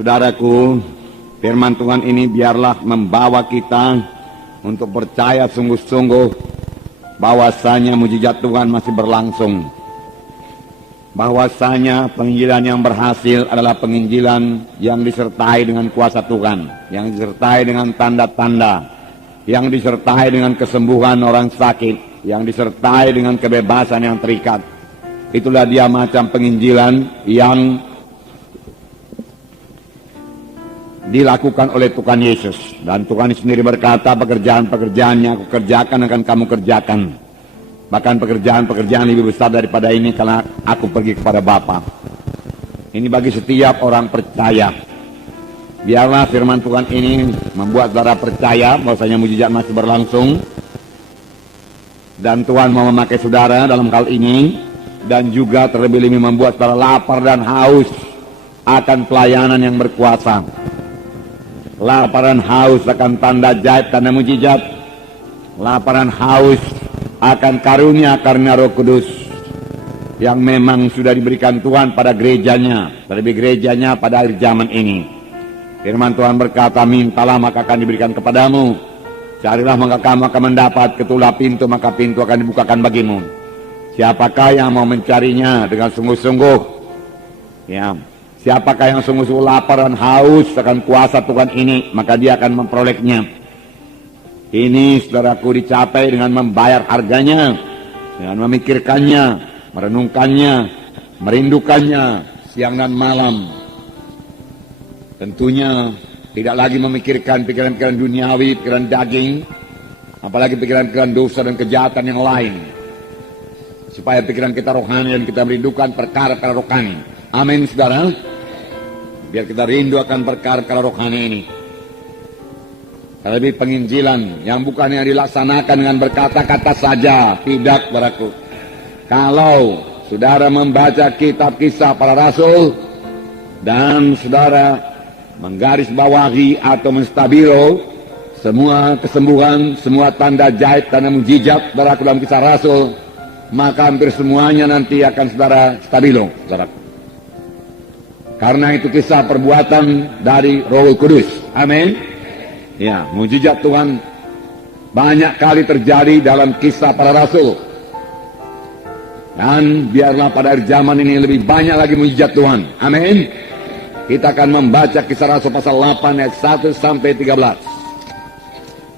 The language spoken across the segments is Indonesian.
Saudaraku, firman Tuhan ini biarlah membawa kita untuk percaya sungguh-sungguh bahwasanya mujizat Tuhan masih berlangsung. Bahwasanya penginjilan yang berhasil adalah penginjilan yang disertai dengan kuasa Tuhan, yang disertai dengan tanda-tanda, yang disertai dengan kesembuhan orang sakit, yang disertai dengan kebebasan yang terikat. Itulah dia macam penginjilan yang dilakukan oleh Tuhan Yesus. Dan Tuhan sendiri berkata, pekerjaan-pekerjaannya aku kerjakan akan kamu kerjakan. Bahkan pekerjaan-pekerjaan lebih besar daripada ini karena aku pergi kepada Bapa. Ini bagi setiap orang percaya. Biarlah firman Tuhan ini membuat saudara percaya bahwasanya mujizat masih berlangsung. Dan Tuhan mau memakai saudara dalam hal ini. Dan juga terlebih-lebih membuat saudara lapar dan haus akan pelayanan yang berkuasa. Lapar dan haus akan tanda ajaib, tanda mujizat. Lapar dan haus akan karunia Roh Kudus yang memang sudah diberikan Tuhan pada gerejanya, terlebih gerejanya pada akhir zaman ini. Firman Tuhan berkata, mintalah maka akan diberikan kepadamu, carilah maka kamu akan mendapat, ketuklah pintu maka pintu akan dibukakan bagimu. Siapakah yang mau mencarinya dengan sungguh-sungguh? Ya, siapakah yang sungguh-sungguh lapar dan haus akan kuasa Tuhan ini, maka dia akan memperolehnya. Ini saudaraku dicapai dengan membayar harganya, dengan memikirkannya, merenungkannya, merindukannya siang dan malam. Tentunya tidak lagi memikirkan pikiran-pikiran duniawi, pikiran daging, apalagi pikiran-pikiran dosa dan kejahatan yang lain. Supaya pikiran kita rohani dan kita merindukan perkara-perkara rohani. Amin saudara. Biar kita rindu akan perkara-perkara rohani ini. Terlebih penginjilan yang bukan yang dilaksanakan dengan berkata-kata saja. Tidak, saudaraku. Kalau saudara membaca kitab Kisah Para Rasul dan saudara menggarisbawahi atau menstabilo semua kesembuhan, semua tanda ajaib, tanda mujizat saudaraku dalam Kisah Rasul, maka hampir semuanya nanti akan saudara stabilo, saudaraku. Karena itu kisah perbuatan dari Roh Kudus. Amin. Ya, mujizat Tuhan banyak kali terjadi dalam Kisah Para Rasul. Dan biarlah pada akhir zaman ini lebih banyak lagi mujizat Tuhan. Amin. Kita akan membaca Kisah Rasul pasal 8 ayat 1 sampai 13.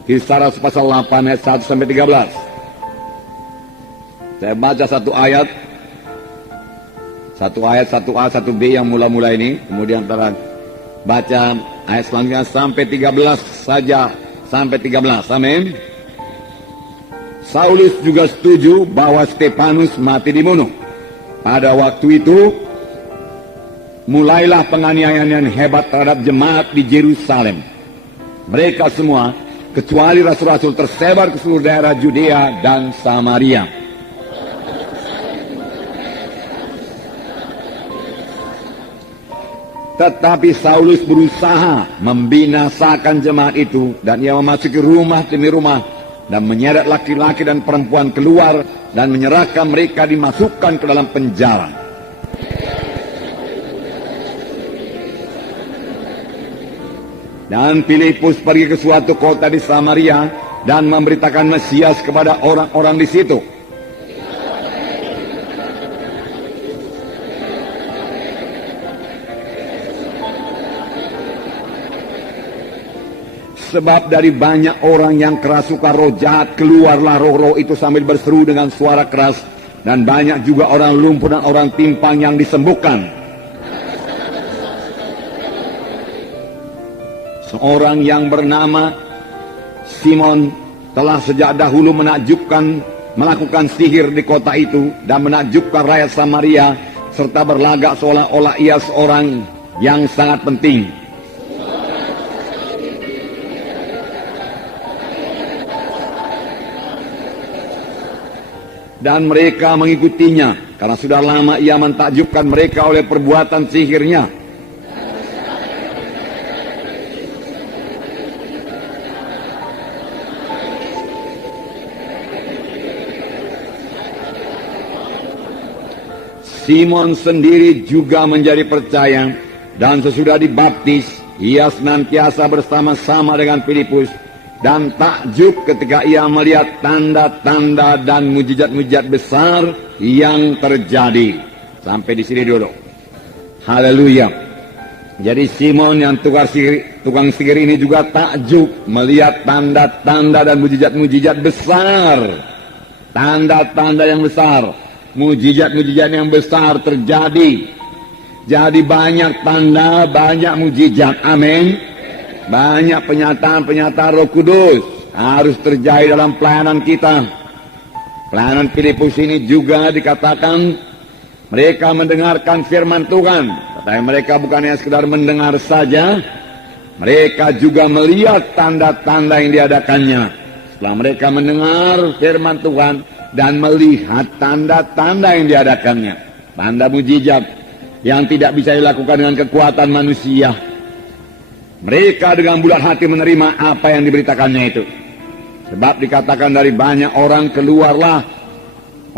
Kisah Rasul pasal 8 ayat 1 sampai 13. Saya baca satu ayat. Satu ayat, 1A, 1B yang mula-mula ini. Kemudian baca ayat selanjutnya sampai 13 saja, sampai 13. Amin. Saulus juga setuju bahwa Stefanus mati dibunuh. Pada waktu itu mulailah penganiayaan yang hebat terhadap jemaat di Yerusalem. Mereka semua kecuali rasul-rasul tersebar ke seluruh daerah Judea dan Samaria. Tetapi Saulus berusaha membinasakan jemaat itu, dan ia memasuki rumah demi rumah dan menyeret laki-laki dan perempuan keluar dan menyerahkan mereka dimasukkan ke dalam penjara. Dan Filipus pergi ke suatu kota di Samaria dan memberitakan Mesias kepada orang-orang di situ. Sebab dari banyak orang yang kerasukan roh jahat, keluarlah roh-roh itu sambil berseru dengan suara keras. Dan banyak juga orang lumpuh dan orang timpang yang disembuhkan. Seorang yang bernama Simon telah sejak dahulu melakukan sihir di kota itu dan menakjubkan rakyat Samaria, serta berlagak seolah-olah ia seorang yang sangat penting. Dan mereka mengikutinya, karena sudah lama ia mentakjubkan mereka oleh perbuatan sihirnya. Simon sendiri juga menjadi percaya Dan sesudah dibaptis, ia senantiasa bersama-sama dengan Filipus dan takjub ketika ia melihat tanda-tanda dan mujizat-mujizat besar yang terjadi. Sampai di sini dulu. Haleluya. Jadi Simon yang tukang sihir ini juga takjub melihat tanda-tanda dan mujizat-mujizat besar. Tanda-tanda yang besar, mujizat-mujizat yang besar terjadi. Jadi banyak tanda, banyak mujizat. Amin. Banyak penyataan-penyataan Roh Kudus harus terjadi dalam pelayanan kita. Pelayanan Filipus ini juga dikatakan mereka mendengarkan firman Tuhan. Tetapi mereka bukan hanya sekedar mendengar saja, mereka juga melihat tanda-tanda yang diadakannya. Setelah mereka mendengar firman Tuhan dan melihat tanda-tanda yang diadakannya, tanda mujizat yang tidak bisa dilakukan dengan kekuatan manusia, mereka dengan bulat hati menerima apa yang diberitakannya itu. Sebab dikatakan dari banyak orang keluarlah,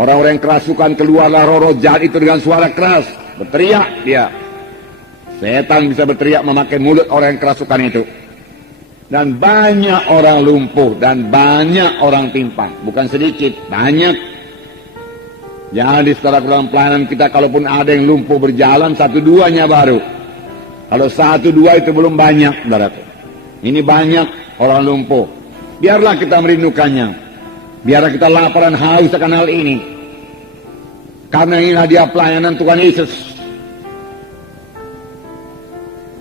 orang-orang yang kerasukan keluarlah roh-roh jahat itu dengan suara keras. Berteriak dia. Setan bisa berteriak memakai mulut orang yang kerasukan itu. Dan banyak orang lumpuh dan banyak orang timpang. Bukan sedikit, banyak. Jadi setelah dalam pelayanan kita, kalaupun ada yang lumpuh berjalan, 1-2-nya baru. Kalau 1-2 itu belum banyak, saudaraku. Ini banyak orang lumpuh. Biarlah kita merindukannya. Biarlah kita lapar dan haus akan hal ini. Karena inilah dia pelayanan Tuhan Yesus.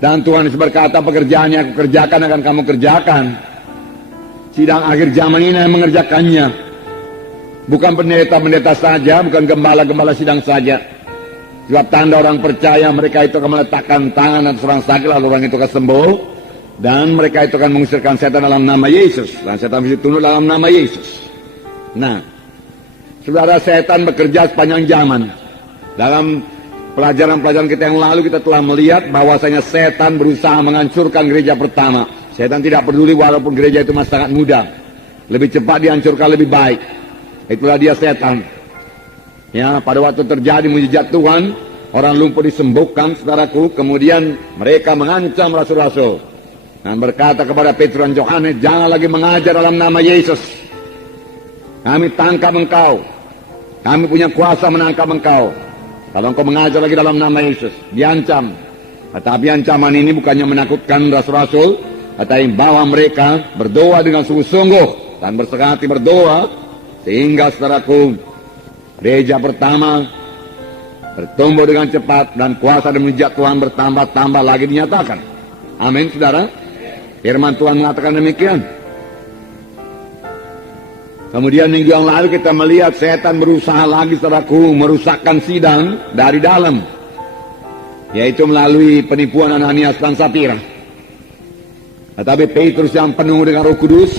Dan Tuhan Yesus berkata, pekerjaan yang aku kerjakan akan kamu kerjakan. Sidang akhir zaman ini yang mengerjakannya. Bukan pendeta-pendeta saja, bukan gembala-gembala sidang saja. Sebab tanda orang percaya, mereka itu akan meletakkan tangan atas orang sakit, lalu orang itu akan sembuh. Dan mereka itu akan mengusirkan setan dalam nama Yesus. Dan setan bisa tunduk dalam nama Yesus. Nah, saudara, setan bekerja sepanjang zaman. Dalam pelajaran-pelajaran kita yang lalu, kita telah melihat bahwasanya setan berusaha menghancurkan gereja pertama. Setan tidak peduli walaupun gereja itu masih sangat muda. Lebih cepat dihancurkan lebih baik. Itulah dia setan. Ya, pada waktu terjadi mujizat Tuhan, orang lumpuh disembuhkan, saudaraku. Kemudian mereka mengancam rasul-rasul dan berkata kepada Petrus dan Yohanes, jangan lagi mengajar dalam nama Yesus. Kami tangkap engkau. Kami punya kuasa menangkap engkau. Kalau engkau mengajar lagi dalam nama Yesus, diancam. Tetapi ancaman ini bukannya menakutkan rasul-rasul, tetapi bahwa mereka berdoa dengan sungguh-sungguh dan berserah hati berdoa, sehingga saudaraku, gereja pertama bertumbuh dengan cepat dan kuasa dan mujizat Tuhan bertambah-tambah lagi dinyatakan. Amin, saudara. Firman Tuhan mengatakan demikian. Kemudian minggu yang lalu kita melihat setan berusaha lagi, saudaraku, merusakkan sidang dari dalam, yaitu melalui penipuan Ananias dan Sapira. Tetapi Petrus yang penuh dengan Roh Kudus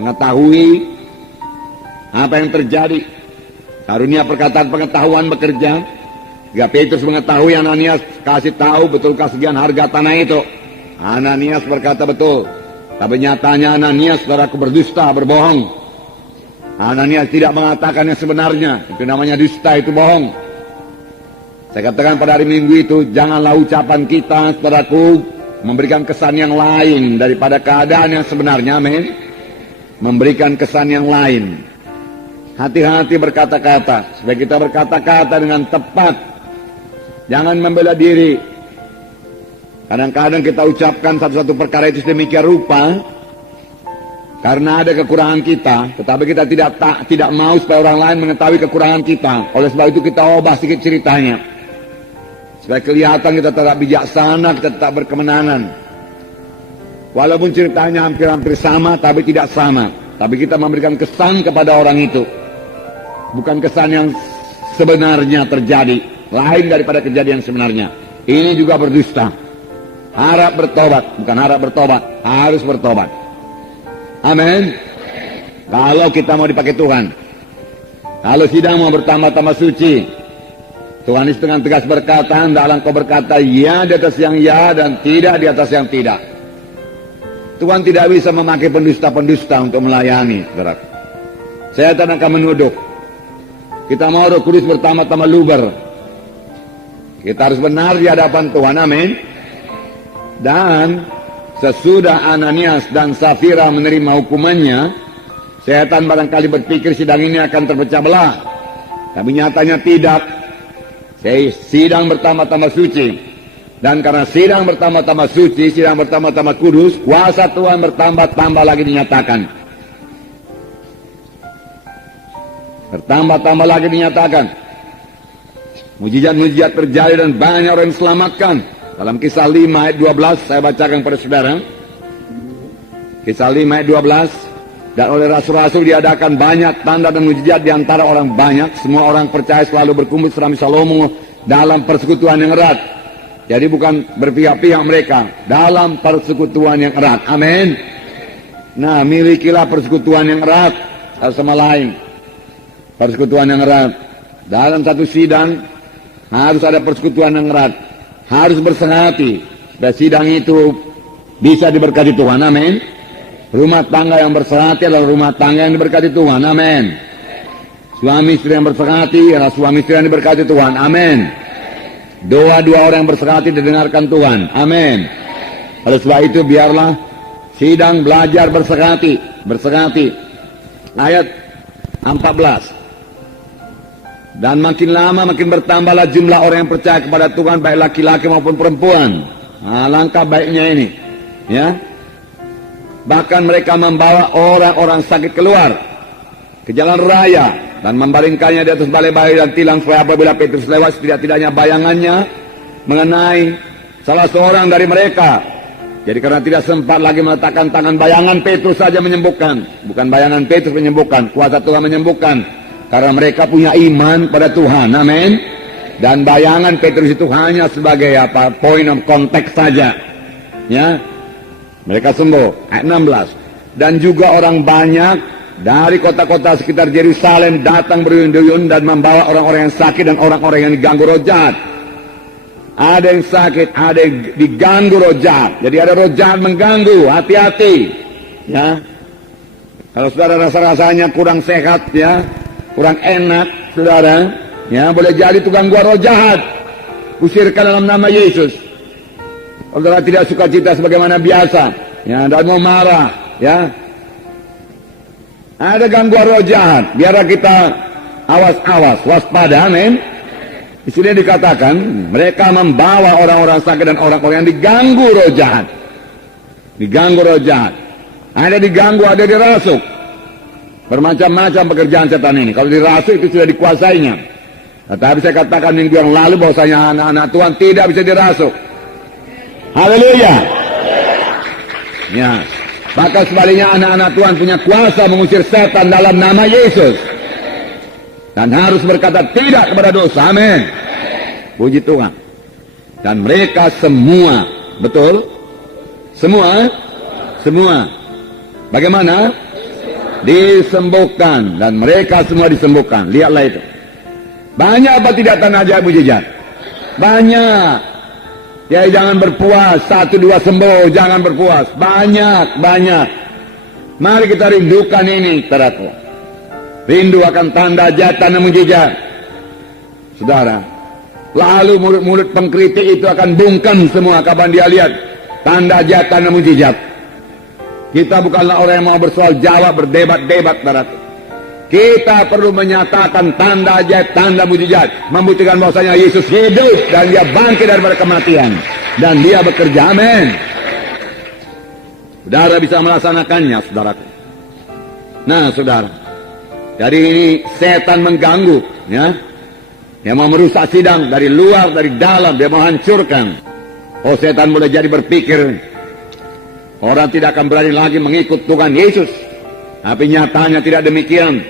mengetahui apa yang terjadi. Karunia perkataan pengetahuan bekerja. Jika Petrus mengetahui, Ananias kasih tahu, betulkah sekian harga tanah itu? Ananias berkata betul. Tapi nyatanya Ananias, saudaraku, berdusta, berbohong. Ananias tidak mengatakan yang sebenarnya. Itu namanya dusta, itu bohong. Saya katakan pada hari Minggu itu, janganlah ucapan kita, saudaraku, memberikan kesan yang lain daripada keadaan yang sebenarnya. Amin. Memberikan kesan yang lain. Hati-hati berkata-kata, supaya kita berkata-kata dengan tepat. Jangan membela diri. Kadang-kadang kita ucapkan satu-satu perkara itu sedemikian rupa karena ada kekurangan kita, tetapi kita tidak mau supaya orang lain mengetahui kekurangan kita. Oleh sebab itu kita ubah sedikit ceritanya, supaya kelihatan kita tetap bijaksana, kita tetap berkemenangan. Walaupun ceritanya hampir-hampir sama, tapi tidak sama. Tapi kita memberikan kesan kepada orang itu, bukan kesan yang sebenarnya terjadi, lain daripada kejadian sebenarnya. Ini juga berdusta. Harap bertobat, bukan harap bertobat, harus bertobat. Amin. Kalau kita mau dipakai Tuhan, kalau sidang mau bertambah-tambah suci, Tuhan Yesus dengan tegas berkata, hendaklah engkau berkata ya di atas yang ya dan tidak di atas yang tidak. Tuhan tidak bisa memakai pendusta-pendusta untuk melayani, saudara. Setan akan menuduh. Kita mau Roh Kudus bertambah-tambah luber. Kita harus benar di hadapan Tuhan, amin. Dan sesudah Ananias dan Safira menerima hukumannya, setan barangkali berpikir sidang ini akan terpecah belah. Tapi nyatanya tidak. Sidang bertambah-tambah suci. Dan karena sidang bertambah-tambah suci, sidang bertambah-tambah kudus, kuasa Tuhan bertambah-tambah lagi dinyatakan. Bertambah-tambah lagi dinyatakan. Mujizat-mujizat terjadi dan banyak orang yang diselamatkan. Dalam Kisah 5 ayat 12 saya bacakan kepada saudara. Kisah 5 ayat 12. Dan oleh rasul-rasul diadakan banyak tanda dan mujizat di antara orang banyak. Semua orang percaya selalu berkumpul serami Salomo dalam persekutuan yang erat. Jadi bukan berpihak-pihak mereka, dalam persekutuan yang erat. Amin. Nah, milikilah persekutuan yang erat satu sama lain. Persekutuan yang erat. Dalam satu sidang harus ada persekutuan yang erat. Harus bersehati. Dan sidang itu bisa diberkati Tuhan. Amin. Rumah tangga yang bersehati adalah rumah tangga yang diberkati Tuhan. Amin. Suami istri yang bersehati adalah suami istri yang diberkati Tuhan. Amin. Doa dua orang yang bersehati didengarkan Tuhan. Amin. Oleh sebab itu biarlah sidang belajar bersehati. Bersehati. Ayat 14. Dan makin lama makin bertambahlah jumlah orang yang percaya kepada Tuhan, baik laki-laki maupun perempuan. Nah, langkah baiknya ini, ya. Bahkan mereka membawa orang-orang sakit keluar ke jalan raya dan membaringkannya di atas balai-balai dan tilang, supaya apabila Petrus lewat, setidak-tidaknya bayangannya mengenai salah seorang dari mereka. Jadi karena tidak sempat lagi meletakkan tangan, bayangan Petrus saja menyembuhkan. Bukan bayangan Petrus menyembuhkan, kuasa Tuhan menyembuhkan. Karena mereka punya iman pada Tuhan, amin. Dan bayangan Petrus itu hanya sebagai point of contact saja, ya. Mereka sembuh. Ayat 16. Dan juga orang banyak dari kota-kota sekitar Yerusalem datang berduyun-duyun dan membawa orang-orang yang sakit dan orang-orang yang diganggu roh jahat. Ada yang sakit, ada yang diganggu roh jahat. Jadi ada roh jahat mengganggu, hati-hati, ya. Kalau saudara rasa-rasanya kurang sehat, ya, kurang enak, saudara, ya, boleh jadi itu gangguan roh jahat. Usirkan dalam nama Yesus. Saudara tidak suka cita sebagaimana biasa, ya, dan mau marah, ya. Ada gangguan roh jahat, biarlah kita awas-awas, waspada, amin. Di sini dikatakan mereka membawa orang-orang sakit dan orang-orang yang diganggu roh jahat. Diganggu roh jahat. Ada diganggu, ada dirasuk. Bermacam-macam pekerjaan setan ini. Kalau dirasuk itu sudah dikuasainya. Tetapi saya katakan minggu yang lalu bahwasanya anak-anak Tuhan tidak bisa dirasuk. Haleluya. Ya. Maka sebaliknya anak-anak Tuhan punya kuasa mengusir setan dalam nama Yesus. Dan harus berkata tidak kepada dosa. Amin. Puji Tuhan. Dan mereka semua, betul? Semua? Semua. Bagaimana? Disembuhkan. Dan mereka semua disembuhkan. Lihatlah itu. Banyak apa tidak tanda ajaib mujizat? Banyak. Ya, jangan berpuas, 1-2 sembuh, jangan berpuas. Banyak, banyak. Mari kita rindukan ini, saudaraku. Rindu akan tanda ajaib, tanda mujizat. Saudara, lalu mulut-mulut pengkritik itu akan bungkam semua kapan dia lihat tanda ajaib, tanda mujizat. Kita bukanlah orang yang mau bersoal jawab, berdebat-debat, saudaraku. Kita perlu menyatakan tanda ajaib, tanda mujizat, membuktikan bahwasanya Yesus hidup dan dia bangkit daripada kematian dan dia bekerja. Amin. Saudara bisa melaksanakannya, saudaraku. Nah, saudara, dari ini setan mengganggu, ya. Dia mau merusak sidang dari luar, dari dalam, dia mau hancurkan. Oh, setan mulai jadi berpikir orang tidak akan berani lagi mengikut Tuhan Yesus. Tapi nyatanya tidak demikian.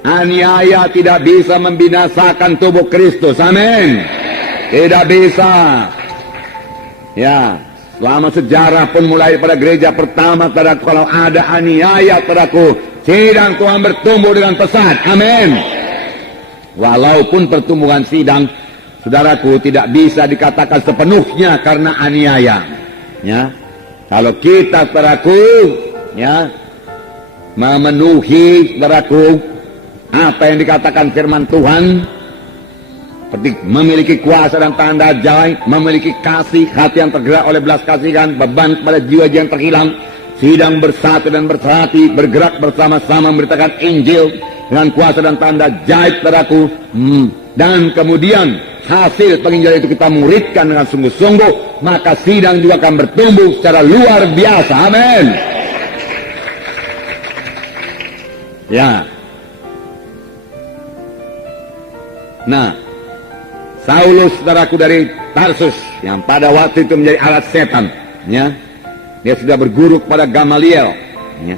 Aniaya tidak bisa membinasakan tubuh Kristus. Amin. Tidak bisa. Ya, selama sejarah pun mulai pada gereja pertama, saudaraku, kalau ada aniaya, saudaraku, sidang Tuhan bertumbuh dengan pesat. Amin. Walaupun pertumbuhan sidang, saudaraku, tidak bisa dikatakan sepenuhnya karena aniaya. Ya, kalau kita, saudaraku, ya, memenuhi, saudaraku, apa yang dikatakan firman Tuhan, seperti memiliki kuasa dan tanda ajaib, memiliki kasih, hati yang tergerak oleh belas kasihan, beban kepada jiwa yang terhilang, sidang bersatu dan bersehati, bergerak bersama-sama memberitakan Injil dengan kuasa dan tanda ajaib padaku. Dan kemudian hasil penginjilan itu kita muridkan dengan sungguh-sungguh, maka sidang juga akan bertumbuh secara luar biasa. Amin. Ya. Nah, Saulus, saudaraku, dari Tarsus yang pada waktu itu menjadi alat setan, ya, dia sudah berguru kepada Gamaliel, ya,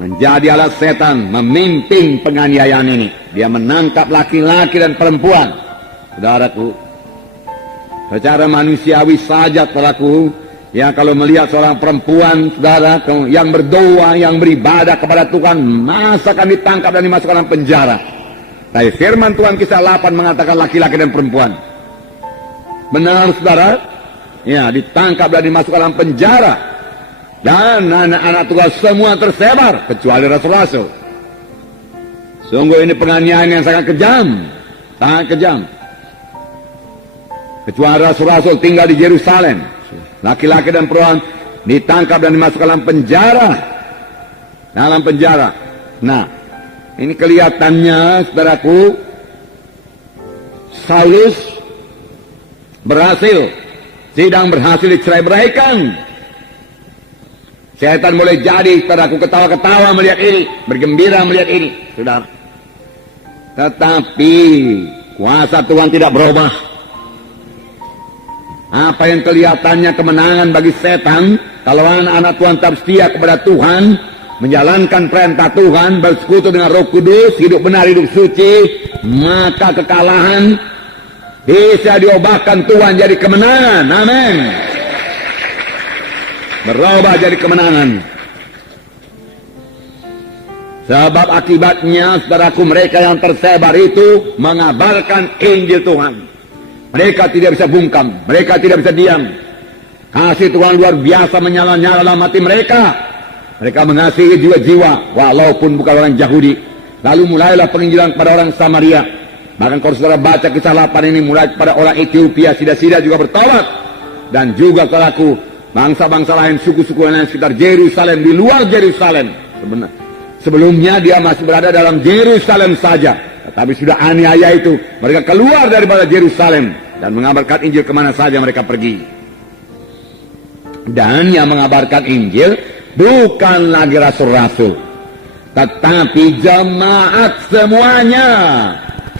menjadi alat setan, memimpin penganiayaan ini. Dia menangkap laki-laki dan perempuan, saudaraku. Secara manusiawi saja, saudaraku, ya, kalau melihat seorang perempuan, saudara, yang berdoa, yang beribadah kepada Tuhan, masa akan ditangkap dan dimasukkan dalam penjara. Tapi firman Tuhan kisah 8 mengatakan laki-laki dan perempuan. Benar, saudara? Ya, ditangkap dan dimasukkan dalam penjara. Dan anak-anak Tuhan semua tersebar, kecuali rasul-rasul. Sungguh ini penganiayaan yang sangat kejam. Sangat kejam. Kecuali rasul-rasul tinggal di Yerusalem. Laki-laki dan perempuan ditangkap dan dimasukkan dalam penjara. Dalam penjara. Nah, ini kelihatannya, saudaraku, Saulus berhasil, sidang berhasil dicerai-beraikan. Setan boleh jadi, saudaraku, ketawa-ketawa melihat ini, bergembira melihat ini, saudara. Tetapi kuasa Tuhan tidak berubah. Apa yang kelihatannya kemenangan bagi setan, kalau anak-anak Tuhan tetap setia kepada Tuhan, menjalankan perintah Tuhan, bersekutu dengan Roh Kudus, hidup benar, hidup suci, maka kekalahan bisa diubahkan Tuhan jadi kemenangan. Amin. Berubah jadi kemenangan. Sebab akibatnya, saudaraku, mereka yang tersebar itu mengabarkan Injil Tuhan. Mereka tidak bisa bungkam, mereka tidak bisa diam. Kasih Tuhan luar biasa menyala-nyala dalam hati mereka. Mereka mengasihi jiwa-jiwa walaupun bukan orang Yahudi. Lalu mulailah penginjilan kepada orang Samaria. Bahkan kalau saudara baca kisah 8 ini, mulai kepada orang Ethiopia, sida-sida juga bertaubat. Dan juga saudaraku, bangsa-bangsa lain, suku-suku lain sekitar Yerusalem, di luar Yerusalem. Sebelumnya dia masih berada dalam Yerusalem saja. Tetapi sudah aniaya itu, mereka keluar daripada Yerusalem dan mengabarkan Injil kemana saja mereka pergi. Dan yang mengabarkan Injil bukan lagi rasul-rasul, tetapi jemaat semuanya.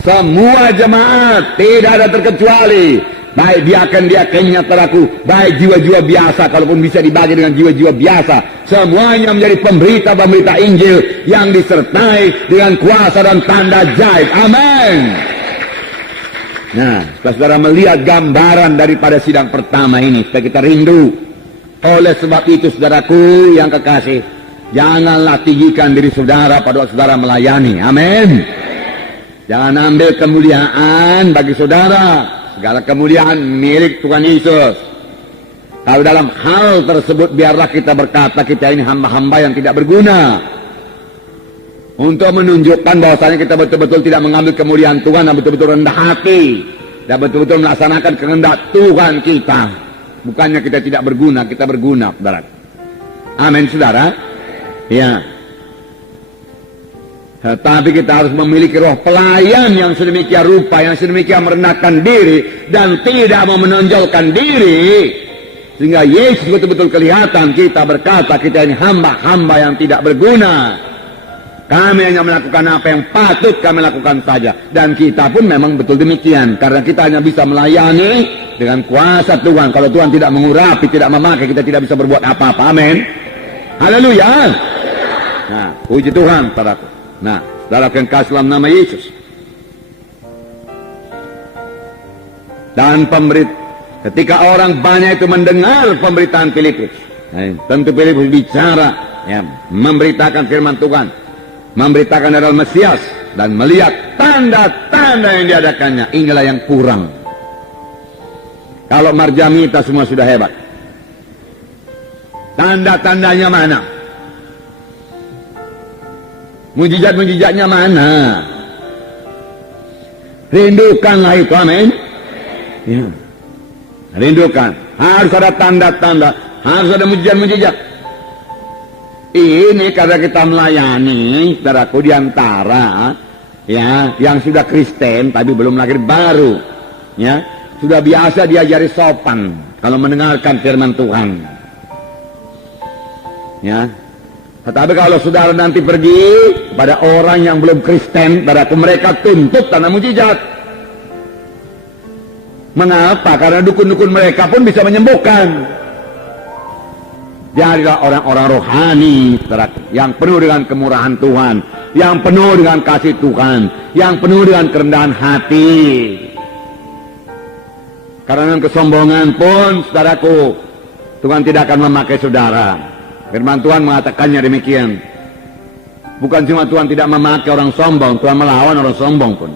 Semua jemaat, tidak ada terkecuali. Baik diaken-diakennya, saudaraku, baik jiwa-jiwa biasa, kalaupun bisa dibagi dengan jiwa-jiwa biasa, semuanya menjadi pemberita-pemberita Injil yang disertai dengan kuasa dan tanda ajaib. Amin. Nah, saudara melihat gambaran daripada sidang pertama ini, supaya kita rindu. Oleh sebab itu, saudaraku yang kekasih, janganlah tinggikan diri saudara pada waktu saudara melayani. Amin. Jangan ambil kemuliaan bagi saudara. Segala kemuliaan milik Tuhan Yesus. Kalau dalam hal tersebut, biarlah kita berkata kita ini hamba-hamba yang tidak berguna. Untuk menunjukkan bahwasanya kita betul-betul tidak mengambil kemuliaan Tuhan, dan betul-betul rendah hati, dan betul-betul melaksanakan kehendak Tuhan kita. Bukannya kita tidak berguna, kita berguna, saudara. Amin, saudara. Ya. Tetapi kita harus memiliki roh pelayan yang sedemikian rupa, yang sedemikian merendahkan diri dan tidak mau menonjolkan diri, sehingga Yesus betul-betul kelihatan. Kita berkata kita ini hamba-hamba yang tidak berguna. Kami hanya melakukan apa yang patut kami lakukan saja, dan kita pun memang betul demikian, karena kita hanya bisa melayani dengan kuasa Tuhan. Kalau Tuhan tidak mengurapi, tidak memakai, kita tidak bisa berbuat apa-apa. Amin. Haleluya. Nah, puji Tuhan, saudaraku. Nah, saudara yang kasih dalam nama Yesus. Dan ketika orang banyak itu mendengar pemberitaan Filipus, tentu Filipus bicara, ya, memberitakan firman Tuhan, memberitakan adalah Mesias, dan melihat tanda-tanda yang diadakannya. Inilah yang kurang. Kalau Marjamita semua sudah hebat, tanda-tandanya mana? Mujizat-mujizatnya mana? Rindukanlah itu, amin. Ya. Rindukan. Harus ada tanda-tanda, harus ada mujizat-mujizat. Ini karena kita melayani, saudaraku, di antara ya yang sudah Kristen tapi belum lahir baru, ya sudah biasa diajari sopan kalau mendengarkan firman Tuhan, ya. Tetapi kalau saudara nanti pergi pada orang yang belum Kristen, saudaraku, mereka tuntut tanda mujizat. Mengapa? Karena dukun-dukun mereka pun bisa menyembuhkan. Jadilah orang-orang rohani, saudaraku, yang penuh dengan kemurahan Tuhan, yang penuh dengan kasih Tuhan, yang penuh dengan kerendahan hati. Karena kesombongan pun, saudaraku, Tuhan tidak akan memakai saudara. Firman Tuhan mengatakannya demikian. Bukan cuma Tuhan tidak memakai orang sombong, Tuhan melawan orang sombong pun.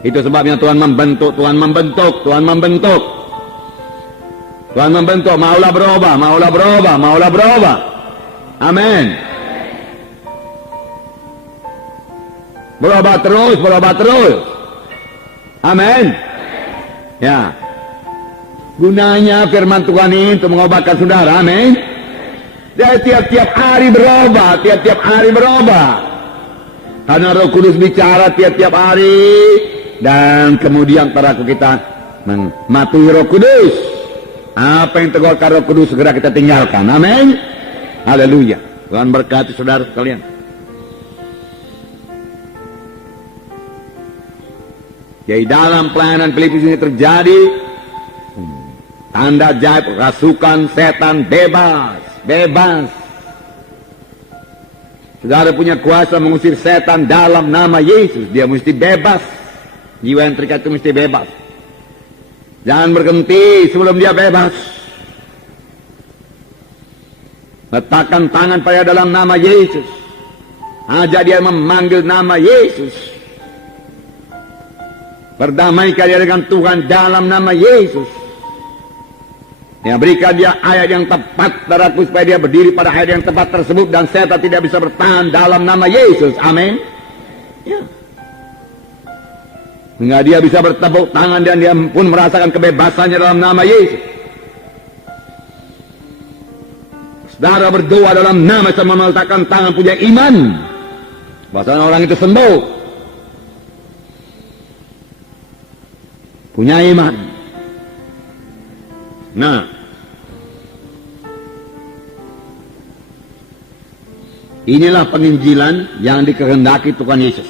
Itu sebabnya Tuhan membentuk, Tuhan membentuk, Tuhan membentuk. Tuhan membentuk, maulah berubah, maulah berubah, maulah berubah. Amin. Berubah terus, berubah terus. Amin. Ya. Gunanya firman Tuhan ini untuk mengubahkan saudara, amin. Dia tiap-tiap hari berubah, tiap-tiap hari berubah. Karena Roh Kudus bicara tiap-tiap hari. Dan kemudian para kita mematuhi Roh Kudus. Apa yang tegurkan Roh Kudus segera kita tinggalkan. Amin. Haleluya. Tuhan berkati saudara sekalian. Jadi dalam pelayanan Filipus ini terjadi tanda ajaib, rasukan setan bebas, bebas. Saudara punya kuasa mengusir setan dalam nama Yesus. Dia mesti bebas. Jiwa yang terikat itu mesti bebas. Jangan berhenti sebelum dia bebas. Letakkan tangan pada dalam nama Yesus. Ajak dia memanggil nama Yesus. Berdamaikan dia dengan Tuhan dalam nama Yesus. Ya, berikan dia ayat yang tepat, saudaraku, supaya dia berdiri pada ayat yang tepat tersebut dan setan tidak bisa bertahan dalam nama Yesus. Amin. Ya. Sehingga dia bisa bertepuk tangan dan dia pun merasakan kebebasannya dalam nama Yesus. Saudara berdoa dalam nama sama meletakkan tangan punya iman. Bahkan orang itu sembuh. Punya iman. Nah, inilah penginjilan yang dikehendaki Tuhan Yesus.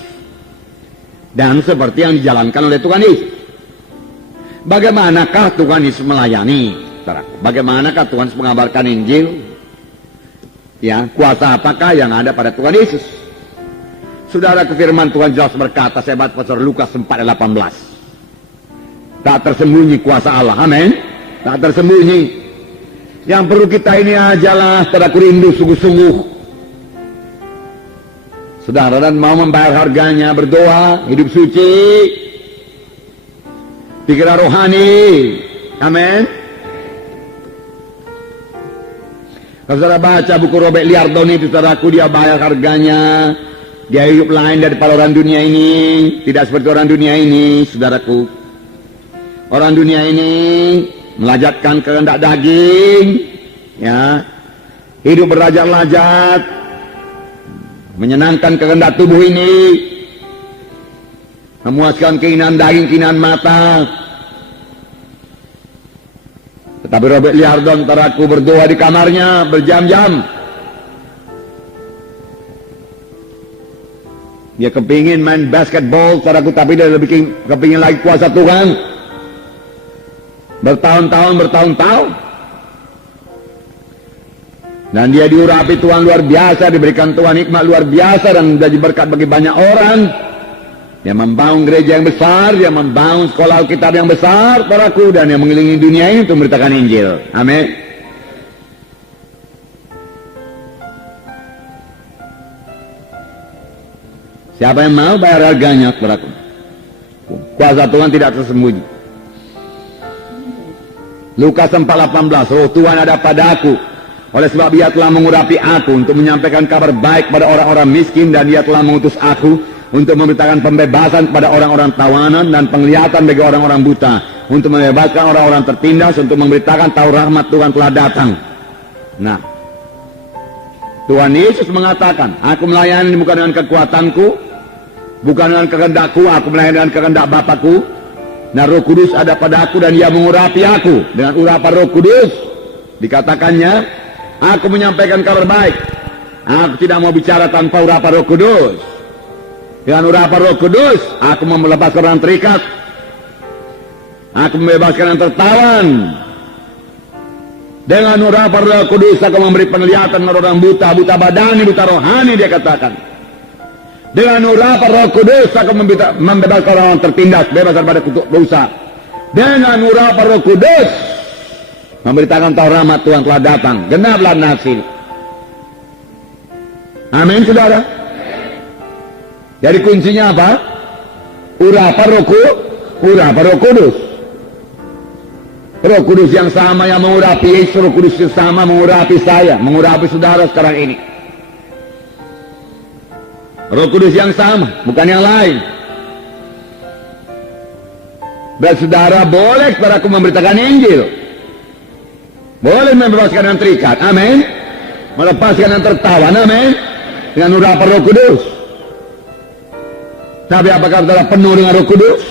Dan seperti yang dijalankan oleh Tuhan Yesus. Bagaimanakah Tuhan Yesus melayani? Bagaimanakah Tuhan Yesus mengabarkan Injil? Ya, kuasa apakah yang ada pada Tuhan Yesus? Saudara, firman Tuhan jelas berkata, saya baca pasal Lukas 4:18. Tak tersembunyi kuasa Allah. Amin. Tak tersembunyi. Yang perlu kita ini ajalah saudaraku rindu sungguh-sungguh. Saudara, dan mau membayar harganya, berdoa, hidup suci, pikiran rohani. Amin. Kalau saudara baca buku Robert Liardon itu, saudaraku, dia bayar harganya. Dia hidup lain daripada orang dunia ini. Tidak seperti orang dunia ini, saudaraku. Orang dunia ini melajatkan kehendak daging, ya, hidup berlajat-lajat, menyenangkan kehendak tubuh ini, memuaskan keinginan daging, keinginan mata. Tetapi Robert Liardon, saudaraku, berdoa di kamarnya berjam-jam. Dia kepingin main basketball, saudaraku, tapi dia lebih kepingin lagi kuasa Tuhan. Bertahun-tahun. Dan dia diurapi Tuhan luar biasa, diberikan Tuhan hikmat luar biasa dan menjadi berkat bagi banyak orang. Dia membangun gereja yang besar, dia membangun sekolah Alkitab yang besar, saudaraku, dan dia mengelilingi dunia ini untuk memberitakan Injil. Amin. Siapa yang mau bayar harganya, saudaraku? Kuasa Tuhan tidak tersembunyi. Lukas 4:18, roh Tuhan ada padaku, Oleh sebab ia telah mengurapi aku untuk menyampaikan kabar baik pada orang-orang miskin, dan ia telah mengutus aku untuk memberitakan pembebasan kepada orang-orang tawanan dan penglihatan bagi orang-orang buta, untuk membebaskan orang-orang tertindas, untuk memberitakan tahu rahmat Tuhan telah datang. Nah, Tuhan Yesus mengatakan, aku melayani bukan dengan kekuatanku, bukan dengan kehendakku, aku melayani dengan kehendak Bapakku. Nah, Roh Kudus ada pada aku dan ia mengurapi aku. Dengan urapan Roh Kudus dikatakannya, aku menyampaikan kabar baik. Aku tidak mau bicara tanpa urapan Roh Kudus. Dengan urapan Roh Kudus, aku melepaskan orang terikat, aku membebaskan yang tertawan. Dengan urapan Roh Kudus aku memberi penglihatan kepada orang buta, buta badani, buta rohani, dia katakan. Dengan urapan Roh Kudus aku membebaskan orang tertindas, bebas daripada kutuk dosa. Dengan urapan Roh Kudus memberitakan tahu rahmat Tuhan telah datang. Genaplah nasib. Amin, saudara. Jadi kuncinya apa? Urapan Roh Kudus. Roh Kudus yang sama yang mengurapi Yesus, Roh Kudus yang sama mengurapi saya, mengurapi saudara sekarang ini. Roh Kudus yang sama, bukan yang lain. Berarti saudara boleh kepadaku memberitakan Injil, boleh membebaskan yang terikat, amin, melepaskan yang tertawan, amin, dengan urapan Roh Kudus. Tapi apakah saudara penuh dengan Roh Kudus?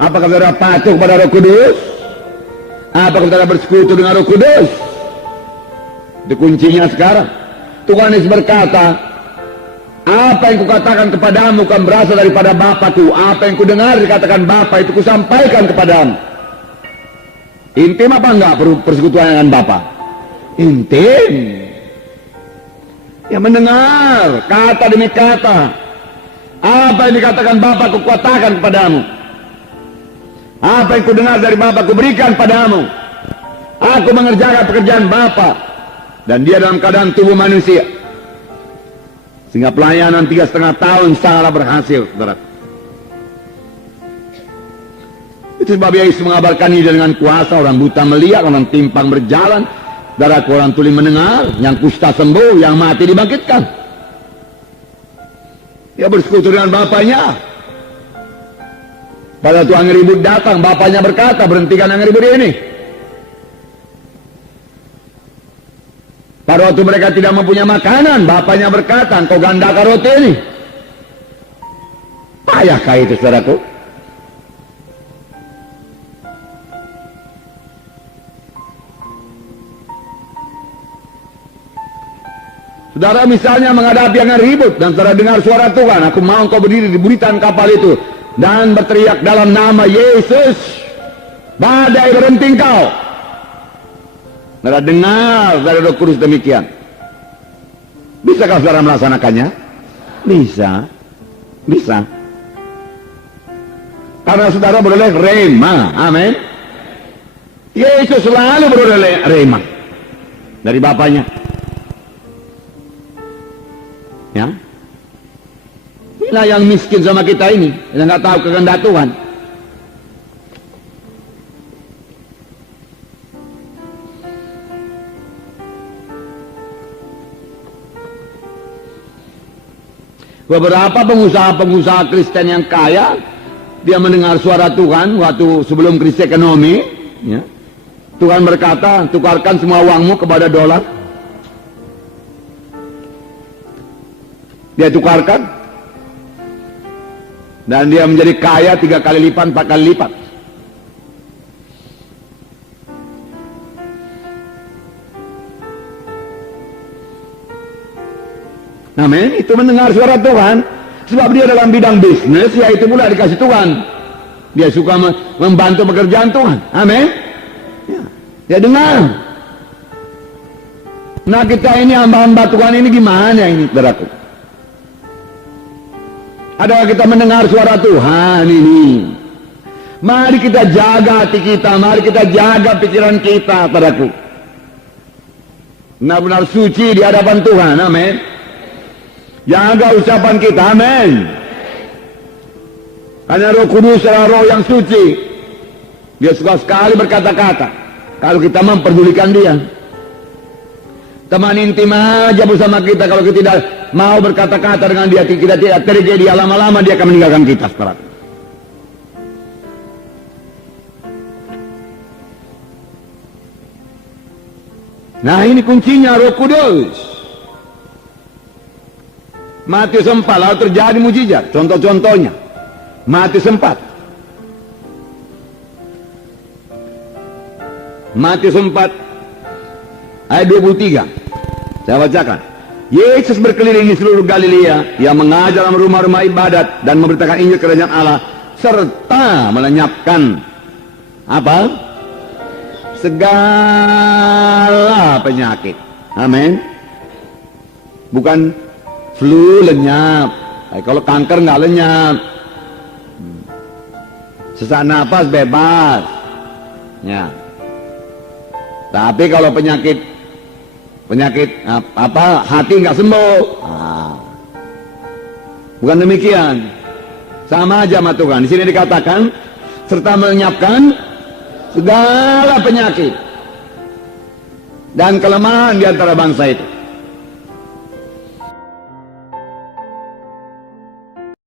Apakah saudara patuh kepada Roh Kudus? Apakah saudara bersekutu dengan Roh Kudus? Itu kuncinya sekarang. Tuhan Yesus berkata, apa yang kukatakan kepadamu kan berasal daripada Bapakku. Apa yang kudengar dikatakan Bapa, itu kusampaikan kepadamu. Intim apa enggak persekutuan dengan Bapa? Intim. Ya, mendengar kata demi kata. Apa yang dikatakan Bapa kukatakan kepadamu. Apa yang kudengar dari Bapa kuberikan padamu. Aku mengerjakan pekerjaan Bapa, dan dia dalam keadaan tubuh manusia. Sehingga pelayanan 3,5 tahun sangatlah berhasil, saudara. Itu sebab Yesus mengabarkan ini dengan kuasa. Orang buta melihat, orang timpang berjalan, saudara, orang tuli mendengar, yang kusta sembuh, yang mati dibangkitkan. Dia bersekutu dengan Bapaknya. Pada Tuhan ribut datang, Bapaknya berkata, berhentikan yang ribut ini. Pada waktu mereka tidak mempunyai makanan, Bapaknya berkata, engkau gandakan roti ini. Payahkah itu, saudaraku? Saudara misalnya menghadapi yang ribut, dan saudara dengar suara Tuhan, aku mau engkau berdiri di buritan kapal itu, dan berteriak dalam nama Yesus, badai berhenti engkau. Saudara dengar dari Roh Kudus demikian. Bisakah saudara melaksanakannya? Bisa. Bisa. Karena saudara beroleh rema. Amin. Yesus selalu beroleh rema dari Bapaknya. Ya. Inilah yang miskin sama kita ini, yang nggak tahu kehendak Tuhan. Beberapa pengusaha-pengusaha Kristen yang kaya, dia mendengar suara Tuhan waktu sebelum krisis ekonomi, ya. Tuhan berkata, tukarkan semua uangmu kepada dolar. Dia tukarkan, dan dia menjadi kaya 3 kali lipat, 4 kali lipat. Amin. Itu mendengar suara Tuhan. Sebab dia dalam bidang bisnis, ya itu pula dikasih Tuhan. Dia suka membantu pekerjaan Tuhan. Amin. Ya, dia dengar. Nah, kita ini hamba-hamba Tuhan ini gimana ini, saudaraku? Adakah kita mendengar suara Tuhan ini? Mari kita jaga hati kita, mari kita jaga pikiran kita, saudaraku. Benar-benar suci di hadapan Tuhan, amin. Jaga ucapan kita, amin. Karena Roh Kudus adalah Roh yang suci. Dia suka sekali berkata-kata. Kalau kita memperdulikan dia. Teman intim aja bersama kita. Kalau kita tidak mau berkata-kata dengan dia, kita tidak terjadi, lama-lama dia akan meninggalkan kita sekarang. Nah, ini kuncinya Roh Kudus. Matius 4 lalu terjadi mujizat. Contoh-contohnya Matius 4. Matius 4 ayat 23. Saya bacakan. Yesus berkeliling di seluruh Galilea, Ia mengajar dalam rumah-rumah ibadat dan memberitakan Injil kerajaan Allah, serta melenyapkan apa? Segala penyakit. Amin. Bukan flu lenyap. Kalau kanker nggak lenyap. Sesak napas bebas. Ya. Tapi kalau penyakit apa hati nggak sembuh. Bukan demikian. Sama aja sama Tuhan. Di sini dikatakan serta melenyapkan segala penyakit dan kelemahan di antara bangsa itu.